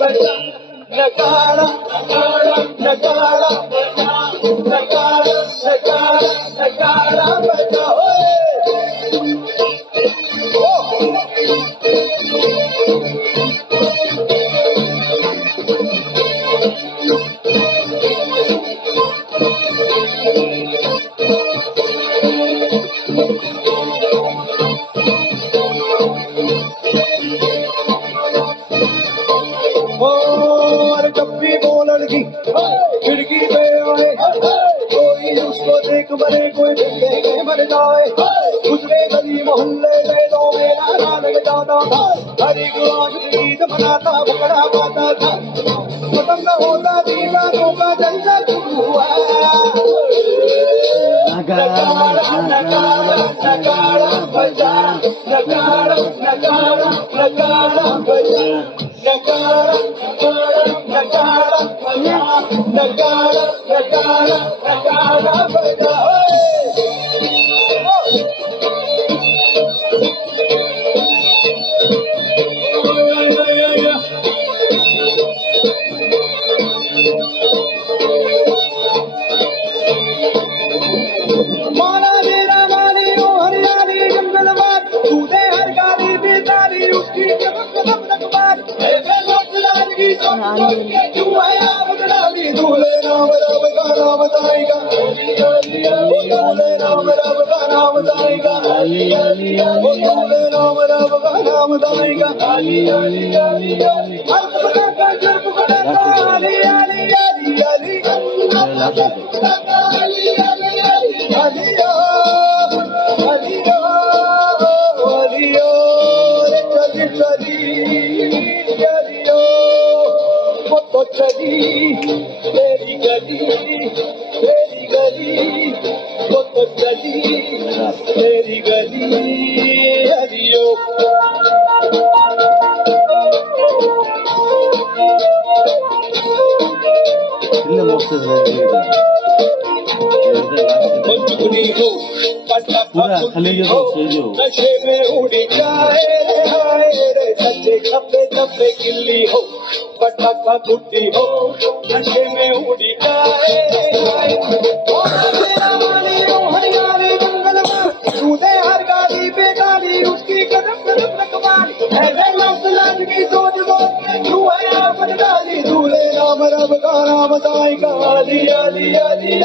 बजा नगाड़ा नगाड़ा नगाड़ा बजा नगाड़ा नगाड़ा नगाड़ा बजा और जब भी वो लड़की खिड़की पे आए कोई उसको देख मरे कोई देखे मर जाए दूसरे गली मोहल्ले में तो मेरा नाम लग जाता था हर एक आज ईद मनाता पकड़ा पाता था पतंग होता दीवानों का जलसा शुरू हुआ नगाड़ा नगाड़ा नगाड़ा बजा नगाड़ा नगाड़ा नगाड़ा बजा नगाड़ा नगाड़ा नगाड़ा नगाड़ा नगाड़ा बजा माना मेरा मानी ओ हरियाली जंगल मार तूने हर गाली बेतारी उसकी कदम कदम रखबार ऐसे लोग लालगी सोच सोच के क्यों आया बदलावी दूल्हे नाम रब का नाम बताएगा वो दूल्हे नाम रब का नाम बताएगा वो दूल्हे नाम रब का नाम बताएगा हर पता का जुर्म बनाता अली अली अली Ali Aliyo, Aliyo, Aliyo, chali chali, Aliyo, moto chali, teri gali, moto chali, teri gali, Aliyo. İlle muhtasar değil. हो पूरा खाली हो नशे में उड़ी जाए रे हाय रे सच्चे खप्पे खप्पे गिल्ली हो पटाखा गुड्डी हो नशे में उड़ी जाए रे हाय तेरा वाली हो हरियाली जंगल में तूने हर गाली बेगाली उसकी कदम कदम रखवाली ऐसे लफ्ज़ लाज की सोच सोच तू है आप डाली दूल्हे नाम रब का नाम बताएगा अली अली अली